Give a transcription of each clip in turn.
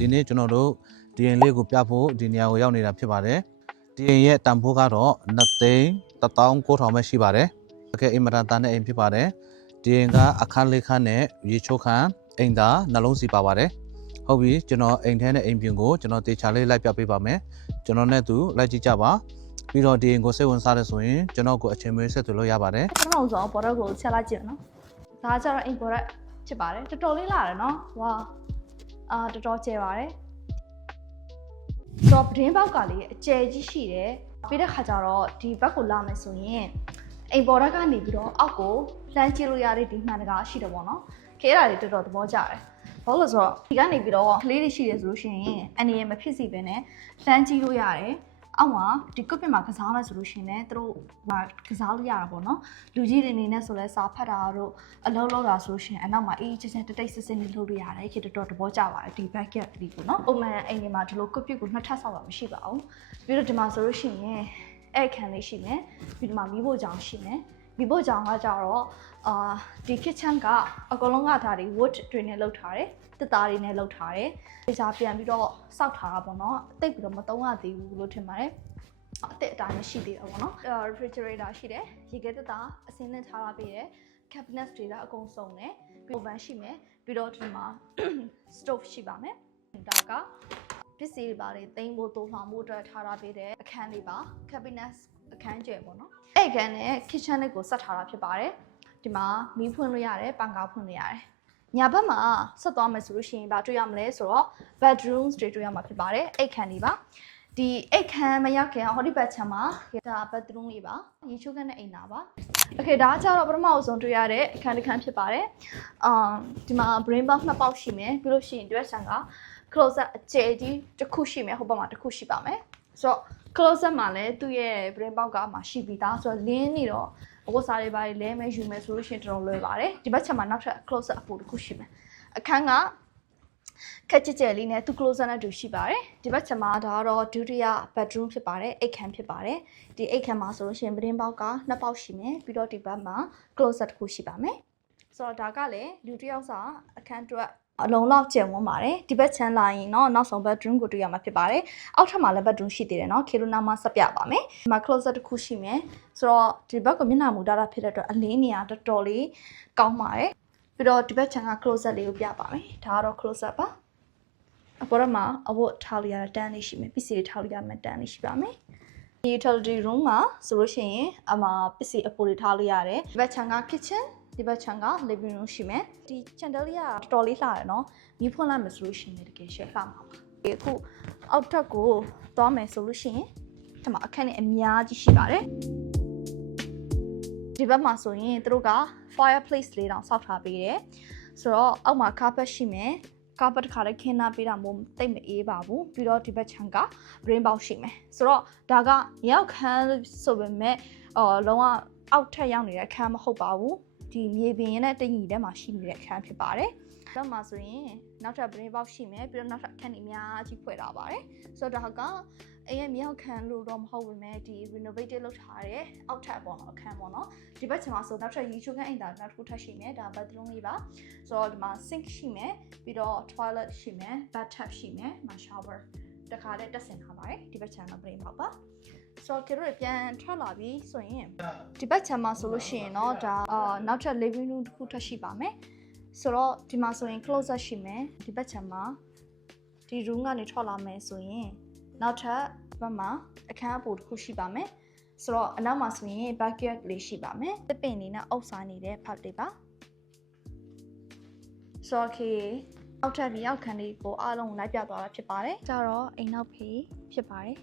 ဒီနေ့ကျွန်တော်တို့ဒီရင်လေးကိုပြဖို့ဒီနေရာကိုရောက်နေတာဖြစ်ပါတယ်ဒီရင်ရဲ့တန်ဖိုးကတော့2,19,000ပဲရှိပါတယ်တကယ်အင်မတန်တန်တဲ့အိမ်ဖြစ်ပါတယ်ဒီရင်ကအခန်းလေးခန်းနဲ့ရေချိုးခန်းအိမ်သာနှလုံးစီပါပါတယ်ဟုတ်ပြီကျွန်တော်အိမ်ထဲနဲ့အိမ်ပြင်ကိုကျွန်တော်တေချာလေးလိုက်ပြပေးပါမယ်ကျွန်တော်နဲ့သူလိုက်ကြည့်ကြပါပြီးတော့ဒီရင်ကိုစိတ်ဝင်စားတယ်ဆိုရင်ကျွန်တော်ကိုအချိန်မွေးဆက်သွယ်လို့ရပါတယ်ကျွန်တော်ဆိုဘော်ရက်ကိုချက်လိုက်ကြည့်နော်ဒါကြတော့အိမ်ဘော်ရက်ဖြစ်ပါတယ်တော်တော်လေးလာတယ်နော်ဝါတော်တော်ကျဲပါတယ်တော့ပဒင်းပေါက်ကလေးအကျယ်ကြီးရှိတယ်ပြီးတဲ့ခါကျတော့ဒီဘက်ကိုလာမယ်ဆိုရင်အိမ်ဘော်ရက်ကနေပြီးတော့အောက်ကိုလှမ်းကြည့်လို့ရတဲ့ဒီမှန်တကားရှိတယ်ပေါ့နော်ခေအဲ့ဒါလေးတော်တော်သဘောကျတယ်ဘာလို့လဲဆိုတော့ဒီကနေပြီးတော့ကလေးတွေရှိတယ်ဆိုလို့ရှိရင်အနေရမဖြစ်စီပဲနဲ့လှမ်းကြည့်လို့ရတယ်အောက်မှာဒီကုတ်ပင်မှာကစားမယ်ဆိုလို့ရှိရင်လည်းသူတို့ကစားလို့ရတာပေါ့နော်လူကြီးတွေအနေနဲ့ဆိုလဲစာဖတ်တာတို့အလုပ်လုပ်တာဆိုလို့ရှိရင်အနောက်မှာအေးချမ်းချမ်းတိတ်စစ်စစ်နေလုပ်လို့ရတယ်ခေတ္တတော်သဘောကျပါတယ်ဒီ bucket လေးပေါ့နော်ပုံမှန်အိမ်တွေမှာဒီလိုကုတ်ပစ်ကိုနှစ်ထပ်ဆောက်တာမရှိပါဘူးပြီးတော့ဒီမှာဆိုလို့ရှိရင်အဲ့ခန်းလေးရှိမယ်ပြီးဒီမှာမီးဖို့ကြောင်ရှိမယ်မီးဖို့ကြောင်ကကြတော့ဒီ kitchen ကအကုန်လုံးကဒါတွေ wood တွေနဲ့လုပ်ထားတယ်တစ်သားတွေနဲ့လုပ်ထားတယ်ဒီစားပြန်ပြီးတော့စောက်ထားတာပေါ့နော်အသိပြီးတော့မသုံးရသေးဘူးလို့ထင်ပါတယ်အသစ်အတိုင်းရှိသေးတယ်ပေါ့နော် refrigerator ရှိတယ်ရေခဲတစ်သားအစင်းနဲ့ထားလာပေးတယ် cabinet တွေကအကုန်စုံတယ်ပြီး oven ရှိမယ်ပြီးတော့ဒီမှာ stove ရှိပါမယ်ဒါကပစ္စည်းတွေပါတယ်သိမ်းဖို့တိုးလှောင်ဖို့အတွက်ထားလာပေးတယ်အခန်းလေးပါ cabinet အခန်းကျယ်ပေါ့နော်အဲ့အခန်းနဲ့ kitchen လေးကိုဆက်ထားတာဖြစ်ပါတယ်ဒီမှာမီးဖွင့်လို့ရတယ်ပန်ကားဖွင့်လို့ရတယ်ညာဘက်မှာဆက်သွားမယ်ဆိုလို့ရှိရင်ဗာတွေ့ရမလဲဆိုတော့ bedrooms တွေတွေ့ရမှာဖြစ်ပါတယ်အိတ်ခန်းလေးပါဒီအိတ်ခန်းမရောက်ခင်ဟောဒီဘက်ချမ်းမှာဒါ bedroom လေးပါရေချိုးခန်းနဲ့အိမ်သာပါ okay ဒါကကြတော့ပထမအဆုံးတွေ့ရတဲ့အခန်းတစ်ခန်းဖြစ်ပါတယ်ဒီမှာ brain box နှစ်ပေါက်ရှိမယ်ပြီးလို့ရှိရင်ဒီဘက်ချမ်းက closet အကျယ်ကြီးတစ်ခုရှိမယ်ဟိုဘက်မှာတစ်ခုရှိပါမယ်ဆိုတော့ closet မှာလည်းသူ့ရဲ့ brain box ကမှရှိပြီးသားဆိုတော့လင်းနေတော့အဝတ်စားတွေပါလဲမဲယူမယ်ဆိုလို့ရှိရင်တော်တော်လွယ်ပါတယ်ဒီဘက်ချက်မှာနောက်ထပ် closet အပိုတစ်ခုရှိမယ်အခန်းကခက်ကြကြလေးနဲ့သူ closet နဲ့တူရှိပါတယ်ဒီဘက်ချက်မှာဒါကတော့ဒုတိယ bedroom ဖြစ်ပါတယ်အိတ်ခန်းဖြစ်ပါတယ်ဒီအိတ်ခန်းမှာဆိုလို့ရှိရင်ပတင်းပေါက်ကနှစ်ပေါက်ရှိမယ်ပြီးတော့ဒီဘက်မှာ closet တစ်ခုရှိပါမယ်ဆိုတော့ဒါကလည်းလူတစ်ယောက်စာအခန်းအတွက်အလုံးလောက်ကျယ်ဝန်းပါတယ်ဒီဘက်ချမ်းလာရင်တော့နောက်ဆုံး bedroom ကိုတွေ့ရမှာဖြစ်ပါတယ်အောက်ထပ်မှာလည်း bedroom ရှိသေးတယ်เนาะခေလိုနာမှာဆက်ပြပါမယ်ဒီမှာ closet တစ်ခုရှိမယ်ဆိုတော့ဒီဘက်ကမျက်နှာမူတာတာဖြစ်တဲ့အတွက်အလင်းနေရာတော်တော်လေးကောင်းပါတယ်ပြီးတော့ဒီဘက်ချမ်းက closet လေးကိုပြပါမယ်ဒါကတော့ closet ပါအပေါ်မှာအဝတ်ထားလို့ရတဲ့တန်းလေးရှိမယ်ပစ္စည်းတွေထားလို့ရမယ့်တန်းလေးရှိပါမယ်ဒီ utility room မှာဆိုလို့ရှိရင်အမှာပစ္စည်းအပိုတွေထားလို့ရတယ်ဒီဘက်ချမ်းက kitchenဒီဘက်ချမ်းက living room ရှိမယ်ဒီ chandelier ကတော်တော်လေးလှတယ်နော်မီးဖွင့်လိုက်မယ်ဆိုလို့ရှိရင်တကယ်ရှယ်လှမှာပါအခုအောက်ထပ်ကိုသွားမယ်ဆိုလို့ရှိရင်ဒီမှာအခန်းနဲ့အများကြီးရှိပါတယ်ဒီဘက်မှာဆိုရင်သူတို့က fireplace လေးတောင်ဆောက်ထားပေးတယ်ဆိုတော့အောက်မှာ carpet ရှိမယ်ကားပတ်တစ်ခါလေးခင်းနာပေးတာမို့တိတ်မအေးပါဘူးပြီးတော့ဒီဘက်ချမ်းက brain box ရှိမယ်ဆိုတော့ဒါကရောက်ခန်းဆိုပေမဲ့လုံးဝအောက်ထပ်ရောက်နေတဲ့ခန်းမဟုတ်ပါဘူးဒီမြေပြင်ရဲ့တညီထဲမှာရှိနေတဲ့အခန်းဖြစ်ပါတယ်။ဒါမှဆိုရင်နောက်ထပ် brain box ရှိမယ်ပြီးတော့နောက်ထပ်အခန်းတွေအများကြီးဖွဲ့ထားပါတယ်။ဆိုတော့ဒါကအိမ်ရဲ့မြောက်ခန်းလို့တော့မဟုတ်ဘူးမဲ့ဒီ renovated လုပ်ထားတဲ့အောက်ထပ်ပေါ့နော်အခန်းပေါ့နော်။ဒီဘက်ချင်မှာဆိုနောက်ထပ်ရေချိုးခန်းအိမ်သာနောက်တစ်ခုထပ်ရှိမယ်ဒါ bathroom လေးပါ။ဆိုတော့ဒီမှာ sink ရှိမယ်ပြီးတော့ toilet ရှိမယ် bathtub ရှိမယ်မှာ shower တခါတည်းတက်ဆင်ထားပါတယ်ဒီဘက်ချမ်းက brain box ပါ။ဆိုတော့ကျတို့ပြန်ထွက်လာပြီဆိုရင်ဒီဘက်ချမ်းမှာဆိုလို့ရှိရင်တော့ဒါနောက်ထပ် living room တစ်ခုထပ်ရှိပါမယ်ဆိုတော့ဒီမှာဆိုရင် closet ရှိမယ်ဒီဘက်ချမ်းမှာဒီ room ကနေထွက်လာမယ်ဆိုရင်နောက်ထပ်ဘက်မှာအခန်းအပိုတစ်ခုရှိပါမယ်ဆိုတော့အနောက်မှာဆိုရင် bucket လေးရှိပါမယ်တစ်ပင်လေးနဲ့အုပ်စားနေတဲ့ဖတ်လေးပါဆိုတော့အောက်ထပ်ပြီးအောက်ခန်းလေးကိုအားလုံးလိုက်ပြသွားတာဖြစ်ပါတယ်ကြတော့အိမ်နောက်ဖေးဖြစ်ပါတယ်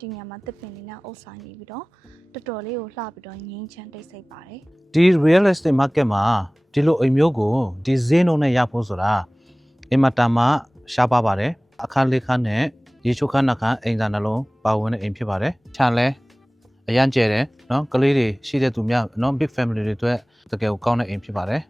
ဒီနေရာမှာတစ်ပင်လေးနဲ့အုပ်ဆိုင်နေပြီးတော့တော်တော်လေးကိုလှပြီးတော့ငင်းချမ်းတိတ်ဆိတ်ပါတယ်ဒီ real estate market မှာဒီလိုအိမ်မျိုးကိုဒီဈေးနှုန်းနဲ့ရဖို့ဆိုတာအင်မတန်မှရှားပါပါတယ်အခန်းလေးခန်းနဲ့ရေချိုးခန်းနှစ်ခန်းအိမ်သာနှလုံးပါဝင်တဲ့အိမ်ဖြစ်ပါတယ်ခြံလဲအရန်ကျယ်တယ်နော်ကလေးတွေရှိတဲ့သူများနော် big family တွေအတွက်တကယ်ကိုကောင်းတဲ့အိမ်ဖြစ်ပါတယ်